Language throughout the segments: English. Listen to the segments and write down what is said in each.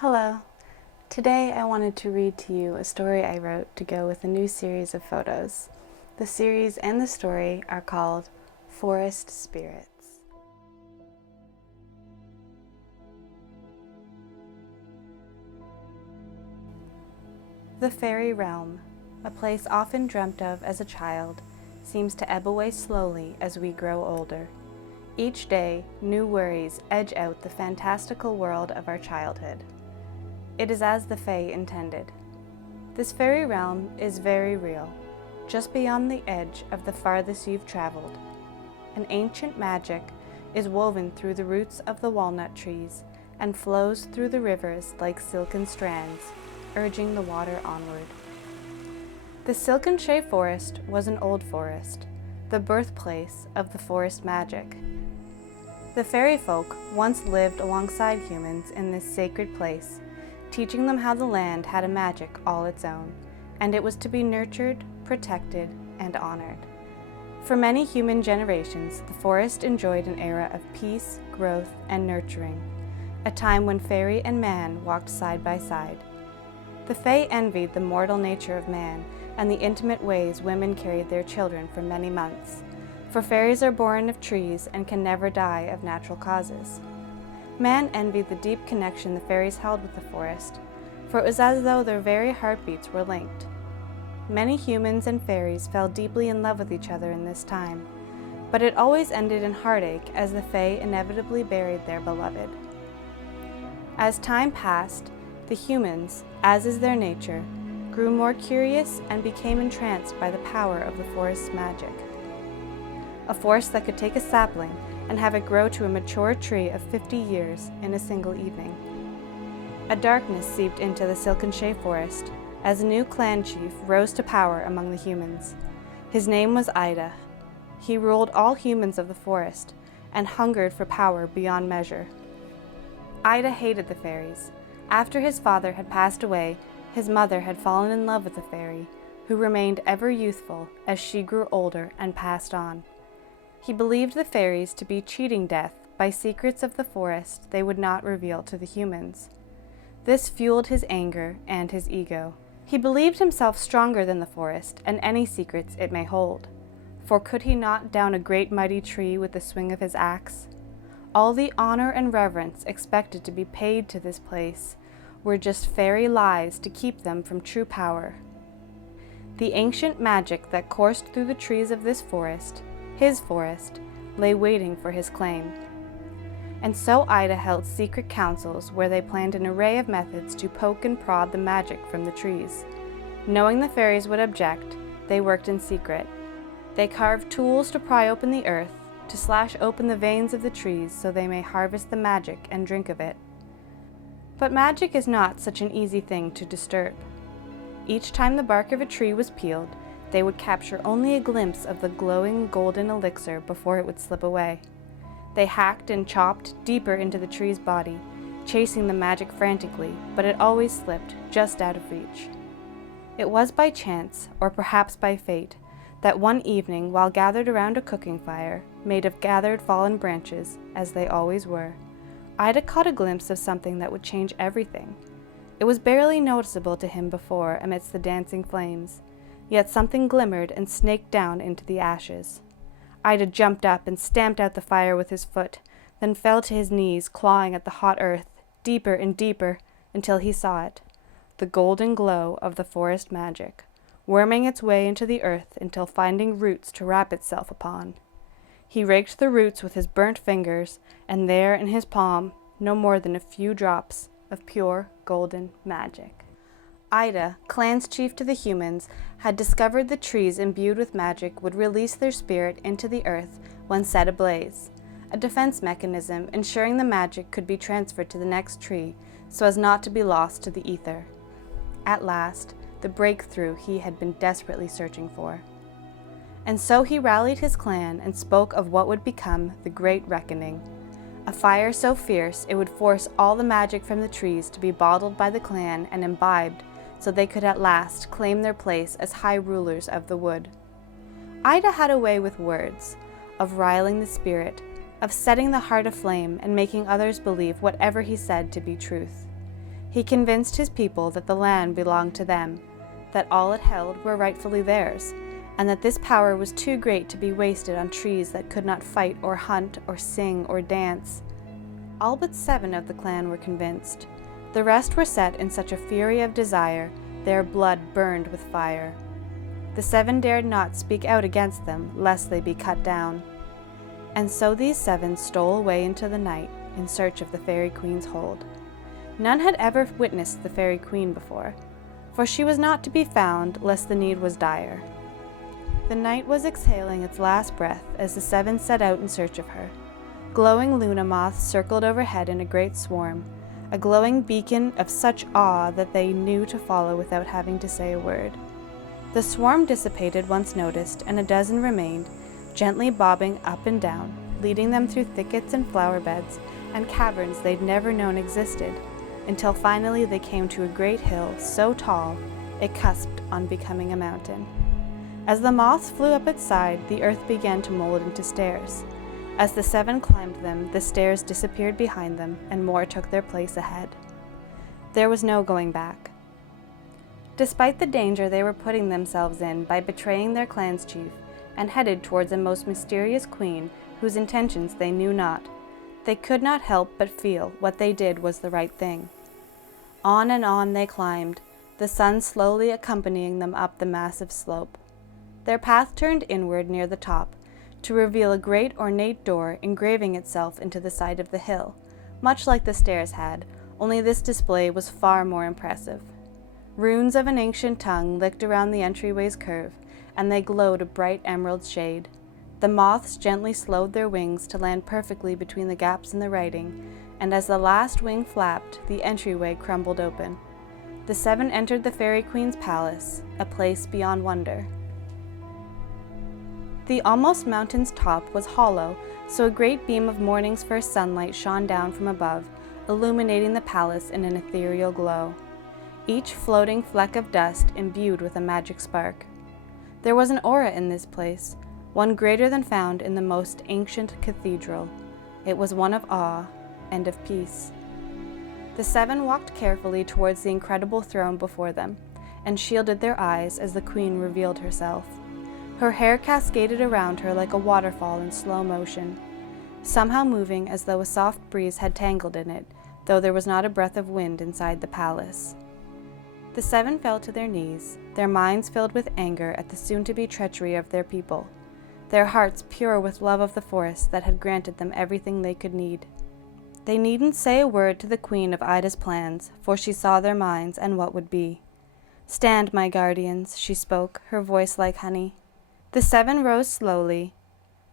Hello. Today I wanted to read to you a story I wrote to go with a new series of photos. The series and the story are called Forest Spirits. The fairy realm, a place often dreamt of as a child, seems to ebb away slowly as we grow older. Each day, new worries edge out the fantastical world of our childhood. It is as the Fae intended. This fairy realm is very real, just beyond the edge of the farthest you've traveled. An ancient magic is woven through the roots of the walnut trees and flows through the rivers like silken strands, urging the water onward. The Silken Shea Forest was an old forest, the birthplace of the forest magic. The fairy folk once lived alongside humans in this sacred place, teaching them how the land had a magic all its own, and it was to be nurtured, protected, and honored. For many human generations, the forest enjoyed an era of peace, growth, and nurturing, a time when fairy and man walked side by side. The Fae envied the mortal nature of man and the intimate ways women carried their children for many months, for fairies are born of trees and can never die of natural causes. Man envied the deep connection the fairies held with the forest, for it was as though their very heartbeats were linked. Many humans and fairies fell deeply in love with each other in this time, but it always ended in heartache as the Fae inevitably buried their beloved. As time passed, the humans, as is their nature, grew more curious and became entranced by the power of the forest's magic. A forest that could take a sapling and have it grow to a mature tree of 50 years in a single evening. A darkness seeped into the Silken Shea Forest as a new clan chief rose to power among the humans. His name was Ida. He ruled all humans of the forest and hungered for power beyond measure. Ida hated the fairies. After his father had passed away, his mother had fallen in love with the fairy, who remained ever youthful as she grew older and passed on. He believed the fairies to be cheating death by secrets of the forest they would not reveal to the humans. This fueled his anger and his ego. He believed himself stronger than the forest and any secrets it may hold. For could he not down a great mighty tree with the swing of his axe? All the honor and reverence expected to be paid to this place were just fairy lies to keep them from true power. The ancient magic that coursed through the trees of this forest, his forest, lay waiting for his claim. And so Ida held secret councils where they planned an array of methods to poke and prod the magic from the trees. Knowing the fairies would object, they worked in secret. They carved tools to pry open the earth, to slash open the veins of the trees so they may harvest the magic and drink of it. But magic is not such an easy thing to disturb. Each time the bark of a tree was peeled, they would capture only a glimpse of the glowing golden elixir before it would slip away. They hacked and chopped deeper into the tree's body, chasing the magic frantically, but it always slipped just out of reach. It was by chance, or perhaps by fate, that one evening, while gathered around a cooking fire, made of gathered fallen branches, as they always were, Ida caught a glimpse of something that would change everything. It was barely noticeable to him before amidst the dancing flames, yet something glimmered and snaked down into the ashes. Ida jumped up and stamped out the fire with his foot, then fell to his knees, clawing at the hot earth, deeper and deeper, until he saw it, the golden glow of the forest magic, worming its way into the earth until finding roots to wrap itself upon. He raked the roots with his burnt fingers, and there in his palm, no more than a few drops of pure golden magic. Ida, clan's chief to the humans, had discovered the trees imbued with magic would release their spirit into the earth when set ablaze, a defense mechanism ensuring the magic could be transferred to the next tree so as not to be lost to the ether. At last, the breakthrough he had been desperately searching for. And so he rallied his clan and spoke of what would become the Great Reckoning, a fire so fierce it would force all the magic from the trees to be bottled by the clan and imbibed so they could at last claim their place as high rulers of the wood. Ida had a way with words, of riling the spirit, of setting the heart aflame and making others believe whatever he said to be truth. He convinced his people that the land belonged to them, that all it held were rightfully theirs, and that this power was too great to be wasted on trees that could not fight or hunt or sing or dance. All but 7 of the clan were convinced. The rest were set in such a fury of desire, their blood burned with fire. The 7 dared not speak out against them, lest they be cut down. And so these 7 stole away into the night in search of the Fairy Queen's hold. None had ever witnessed the Fairy Queen before, for she was not to be found lest the need was dire. The night was exhaling its last breath as the 7 set out in search of her. Glowing Luna moths circled overhead in a great swarm, a glowing beacon of such awe that they knew to follow without having to say a word. The swarm dissipated once noticed, and a dozen remained, gently bobbing up and down, leading them through thickets and flower beds and caverns they'd never known existed, until finally they came to a great hill so tall it cusped on becoming a mountain. As the moths flew up its side, the earth began to mold into stairs. As the 7 climbed them, the stairs disappeared behind them, and more took their place ahead. There was no going back. Despite the danger they were putting themselves in by betraying their clan's chief, and headed towards a most mysterious queen whose intentions they knew not, they could not help but feel what they did was the right thing. On and on they climbed, the sun slowly accompanying them up the massive slope. Their path turned inward near the top, to reveal a great ornate door engraving itself into the side of the hill, much like the stairs had, only this display was far more impressive. Runes of an ancient tongue licked around the entryway's curve, and they glowed a bright emerald shade. The moths gently slowed their wings to land perfectly between the gaps in the writing, and as the last wing flapped, the entryway crumbled open. The 7 entered the Fairy Queen's palace, a place beyond wonder. The almost mountain's top was hollow, so a great beam of morning's first sunlight shone down from above, illuminating the palace in an ethereal glow, each floating fleck of dust imbued with a magic spark. There was an aura in this place, one greater than found in the most ancient cathedral. It was one of awe and of peace. The 7 walked carefully towards the incredible throne before them, and shielded their eyes as the queen revealed herself. Her hair cascaded around her like a waterfall in slow motion, somehow moving as though a soft breeze had tangled in it, though there was not a breath of wind inside the palace. The 7 fell to their knees, their minds filled with anger at the soon-to-be treachery of their people, their hearts pure with love of the forest that had granted them everything they could need. They needn't say a word to the queen of Ida's plans, for she saw their minds and what would be. "Stand, my guardians," she spoke, her voice like honey. The 7 rose slowly,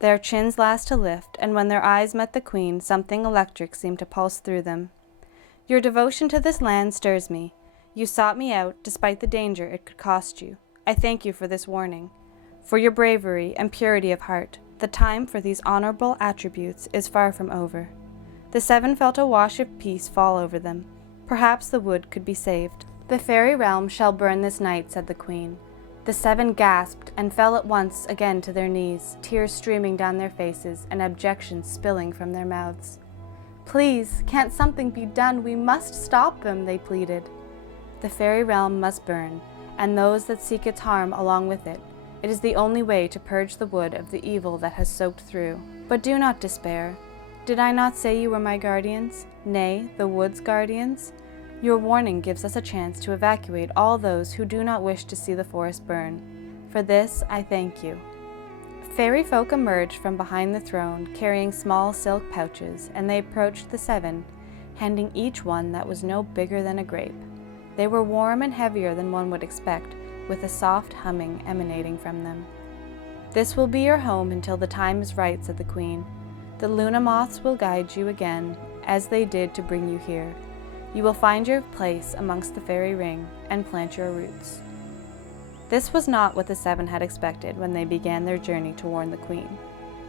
their chins last to lift, and when their eyes met the queen, something electric seemed to pulse through them. "Your devotion to this land stirs me. You sought me out, despite the danger it could cost you. I thank you for this warning. For your bravery and purity of heart, the time for these honorable attributes is far from over." The 7 felt a wash of peace fall over them. Perhaps the wood could be saved. "The fairy realm shall burn this night," said the queen. The 7 gasped and fell at once again to their knees, tears streaming down their faces and objections spilling from their mouths. "Please, can't something be done? We must stop them," they pleaded. "The fairy realm must burn, and those that seek its harm along with it. It is the only way to purge the wood of the evil that has soaked through. But do not despair. Did I not say you were my guardians? Nay, the wood's guardians? Your warning gives us a chance to evacuate all those who do not wish to see the forest burn. For this, I thank you." Fairy folk emerged from behind the throne, carrying small silk pouches, and they approached the 7, handing each one that was no bigger than a grape. They were warm and heavier than one would expect, with a soft humming emanating from them. "This will be your home until the time is right," said the queen. "The Luna moths will guide you again, as they did to bring you here. You will find your place amongst the fairy ring and plant your roots." This was not what the 7 had expected when they began their journey to warn the queen.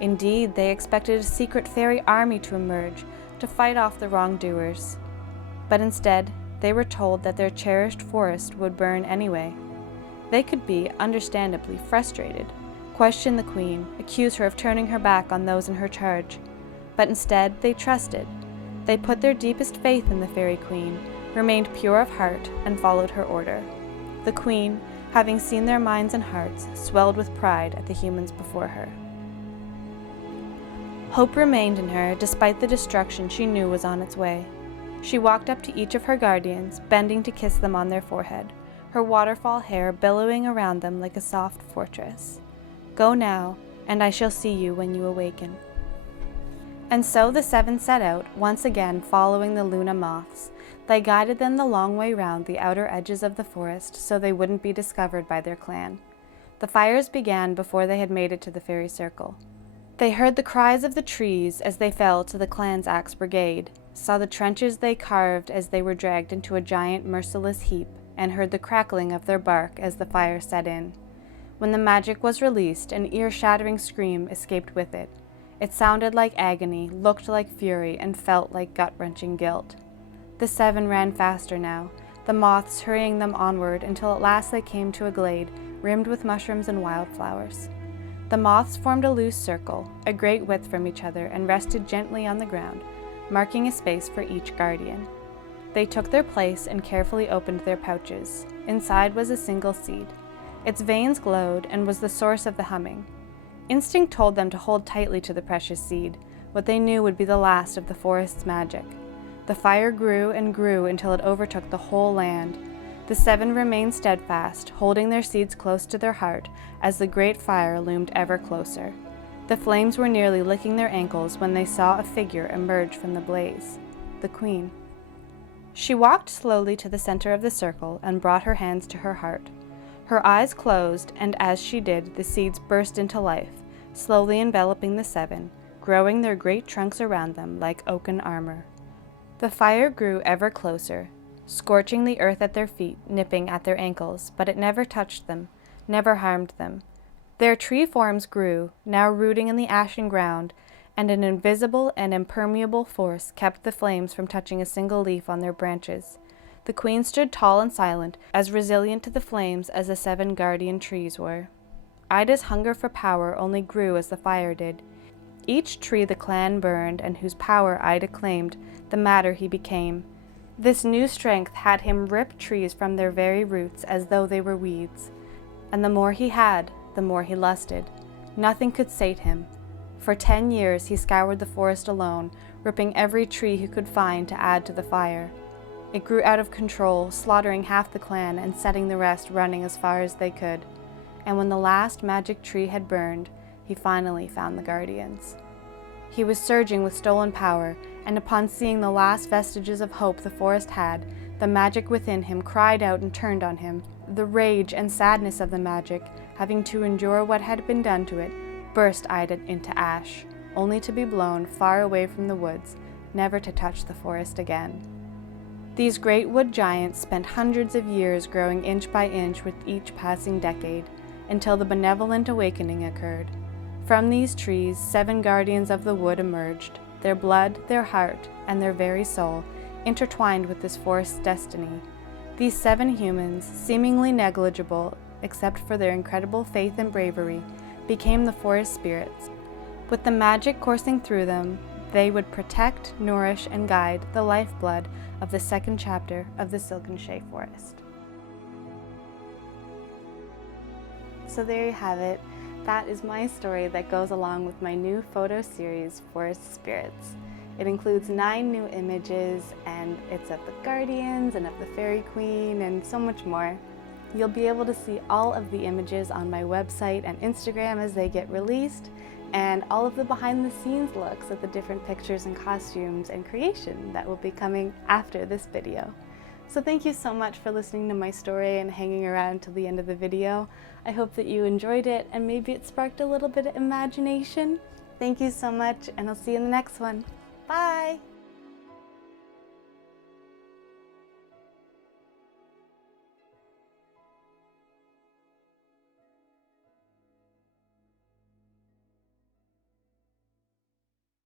Indeed, they expected a secret fairy army to emerge to fight off the wrongdoers. But instead, they were told that their cherished forest would burn anyway. They could be, understandably, frustrated, question the queen, accuse her of turning her back on those in her charge. But instead, they trusted. They put their deepest faith in the fairy queen, remained pure of heart, and followed her order. The queen, having seen their minds and hearts, swelled with pride at the humans before her. Hope remained in her despite the destruction she knew was on its way. She walked up to each of her guardians, bending to kiss them on their forehead, her waterfall hair billowing around them like a soft fortress. "Go now, and I shall see you when you awaken." And so the 7 set out, once again following the Luna moths. They guided them the long way round the outer edges of the forest so they wouldn't be discovered by their clan. The fires began before they had made it to the fairy circle. They heard the cries of the trees as they fell to the clan's axe brigade, saw the trenches they carved as they were dragged into a giant merciless heap, and heard the crackling of their bark as the fire set in. When the magic was released, an ear-shattering scream escaped with it. It sounded like agony, looked like fury, and felt like gut-wrenching guilt. The 7 ran faster now, the moths hurrying them onward until at last they came to a glade rimmed with mushrooms and wildflowers. The moths formed a loose circle, a great width from each other, and rested gently on the ground, marking a space for each guardian. They took their place and carefully opened their pouches. Inside was a single seed. Its veins glowed and was the source of the humming. Instinct told them to hold tightly to the precious seed, what they knew would be the last of the forest's magic. The fire grew and grew until it overtook the whole land. The 7 remained steadfast, holding their seeds close to their heart as the great fire loomed ever closer. The flames were nearly licking their ankles when they saw a figure emerge from the blaze. The queen. She walked slowly to the center of the circle and brought her hands to her heart. Her eyes closed, and as she did, the seeds burst into life, slowly enveloping the 7, growing their great trunks around them like oaken armor. The fire grew ever closer, scorching the earth at their feet, nipping at their ankles, but it never touched them, never harmed them. Their tree forms grew, now rooting in the ashen ground, and an invisible and impermeable force kept the flames from touching a single leaf on their branches. The queen stood tall and silent, as resilient to the flames as the 7 guardian trees were. Ida's hunger for power only grew as the fire did. Each tree the clan burned and whose power Ida claimed, the madder he became. This new strength had him rip trees from their very roots as though they were weeds. And the more he had, the more he lusted. Nothing could sate him. For 10 years he scoured the forest alone, ripping every tree he could find to add to the fire. It grew out of control, slaughtering half the clan and setting the rest running as far as they could. And when the last magic tree had burned, he finally found the guardians. He was surging with stolen power, and upon seeing the last vestiges of hope the forest had, the magic within him cried out and turned on him. The rage and sadness of the magic, having to endure what had been done to it, burst Ida into ash, only to be blown far away from the woods, never to touch the forest again. These great wood giants spent hundreds of years growing inch by inch with each passing decade, until the benevolent awakening occurred. From these trees, 7 guardians of the wood emerged, their blood, their heart, and their very soul intertwined with this forest's destiny. These 7 humans, seemingly negligible except for their incredible faith and bravery, became the forest spirits. With the magic coursing through them, they would protect, nourish, and guide the lifeblood of the 2nd chapter of the Silken Shea Forest. So there you have it. That is my story that goes along with my new photo series, Forest Spirits. It includes 9 new images, and it's of the Guardians and of the Fairy Queen and so much more. You'll be able to see all of the images on my website and Instagram as they get released, and all of the behind-the-scenes looks at the different pictures and costumes and creation that will be coming after this video. So thank you so much for listening to my story and hanging around till the end of the video. I hope that you enjoyed it and maybe it sparked a little bit of imagination. Thank you so much, and I'll see you in the next one. Bye!